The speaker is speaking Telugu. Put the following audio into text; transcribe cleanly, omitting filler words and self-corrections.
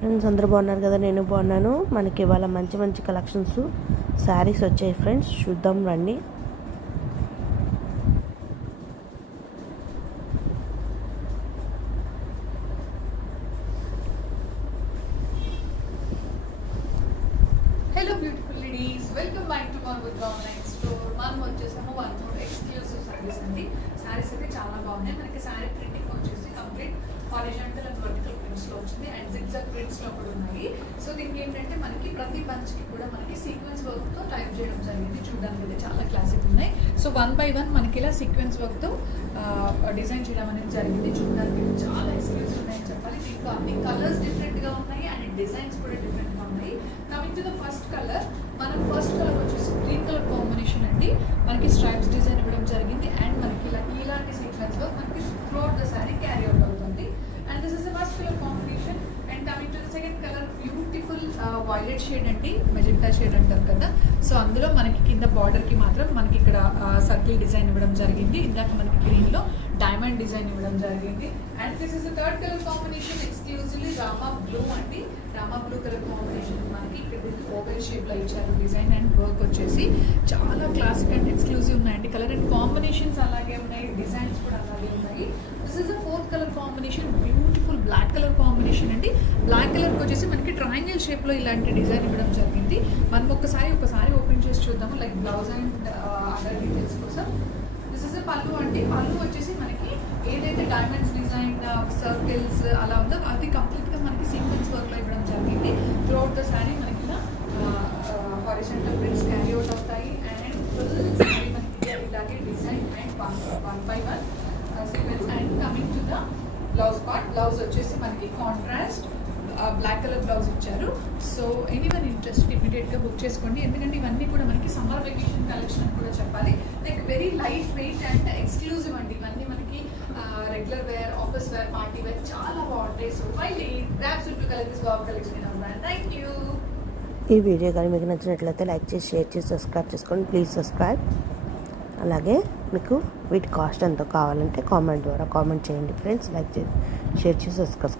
ఫ్రెండ్స్ అందరూ బాగున్నారు కదా, నేను బాగున్నాను. మనకి ఇవాళ మంచి మంచి కలెక్షన్స్ శారీస్ వచ్చాయి ఫ్రెండ్స్, చూద్దాం రండి. Hello beautiful ladies, welcome back to Manvith online store. మనం వచ్చేసాము వన్ మోర్ ఎక్స్క్లూసివ్ సారీస్ అండి. సారీస్ అయితే చాలా బాగున్నాయి. మనకి సారీ ప్రింటింగ్ వచ్చేసి complete horizontal and vertical prints లో వచ్చింది అండ్ జిగ్జాగ్ ప్రింట్స్ లో కూడా ఉన్నాయి. సో దీనికి ఏంటంటే మనకి ప్రతి పంచ్ కి కూడా మనకి సీక్వెన్స్ వర్క్ తో టైప్ చేయడం జరిగింది. చూడడానికి అయితే చాలా క్లాసిక్ ఉన్నాయి. సో 1 by 1 మనకి ఇలా సీక్వెన్స్ వర్క్ తో డిజైన్ చేయడం అనేది జరిగింది. చూడడానికి చాలా ఎక్స్క్లూసివ్ ఉన్నాయని చెప్పాలి. దీంట్లో అన్ని కలర్స్ డిఫరెంట్ గా ఉన్నాయి అండ్ డిజైన్స్ కూడా డిఫరెంట్ గా ఉన్నాయి. Coming to the first colour, మనం ఫస్ట్ కలర్ వచ్చేసి గ్రీన్ కలర్ కాంబినేషన్ అండి. మనకి స్ట్రైప్స్ డిజైన్ ఇవ్వడం జరిగింది అండ్ మనకి ఇలాంటి సీక్వెన్స్ వర్క్ మనకి throughout the sorry carry out అవుతుంది. And this is the first colour combination. And coming to the second colour, beautiful violet shade అండి, మెజెంటా షేడ్ అంటారు కదా. సో అందులో మనకి కింద బార్డర్ కి మాత్రం మనకి ఇక్కడ సర్కిల్ డిజైన్ ఇవ్వడం జరిగింది. ఇందాక మనకి గ్రీన్ లో డైమండ్ డిజైన్ ఇవ్వడం జరిగింది. And this is the third colour combination, exclusively Rama blue అండి. రామా బ్లూ కలర్ కాంబినేషన్ మనకి ఇక్కడ ఓవెల్ షేప్ లో ఇచ్చారు డిజైన్ అండ్ వర్క్ వచ్చేసి చాలా క్లాసిక్ అండ్ ఎక్స్క్లూజివ్ ఉన్నాయండి. కలర్ అండ్ కాంబినేషన్స్ అలాగే ఉన్నాయి, డిజైన్స్ కూడా అలాగే ఉన్నాయి. This is the fourth colour combination, beautiful black colour combination అండి. బ్లాక్ కలర్ కి వచ్చేసి మనకి ట్రయాంగిల్ షేప్ లో ఇలాంటి డిజైన్ ఇవ్వడం జరిగింది. మనం ఒకసారి ఓపెన్ చేసి చూద్దాము, like blouse and other details కోసం. దిస్ ఇస్ ద పళ్ళు అండి. పళ్ళు వచ్చేసి మనకి ఏదైతే డైమండ్స్ డిజైన్ సర్కిల్స్ అలా ఉందో అది కంప్లీట్ గా మనకి సీక్వెన్స్ వర్క్ లో ఇవ్వడం జరిగింది. త్రూఅవుట్ ద సారీ మనకి హారిజాంటల్ ప్రింట్స్ క్యారీ అవుట్ అవుతాయి అండ్ ఫుల్ సారీ మనకి ఇలాగే design and 1 by 1 sequence. And coming to the blouse part, blouse వచ్చేసి మనకి కాంట్రాస్ట్ బ్లాక్ కలర్ బ్లౌజ్ ఇచ్చారు. సో ఎనీవన్ ఇంట్రెస్ట్ ఇమీడియట్ గా బుక్ చేసుకోండి, ఎందుకంటే ఇవన్నీ కూడా మనకి సమ్మర్ వెకేషన్ కలెక్షన్ అని కూడా చెప్పాలి. Like very lightweight and exclusive అండి. ఇవన్నీ మనకి regular wear, office wear, party wear చాలా బాగుంటాయి. So collection. Thank you. ఈ వీడియో కానీ మీకు నచ్చినట్లయితే లైక్ చేసి, షేర్ చేసి, సబ్స్క్రైబ్ చేసుకోండి. Please subscribe. అలాగే మీకు వీటి కాస్ట్ ఎంతో కావాలంటే కామెంట్ ద్వారా కామెంట్ చేయండి ఫ్రెండ్స్. లైక్ చేసి, షేర్ చేసి, సబ్స్క్రైబ్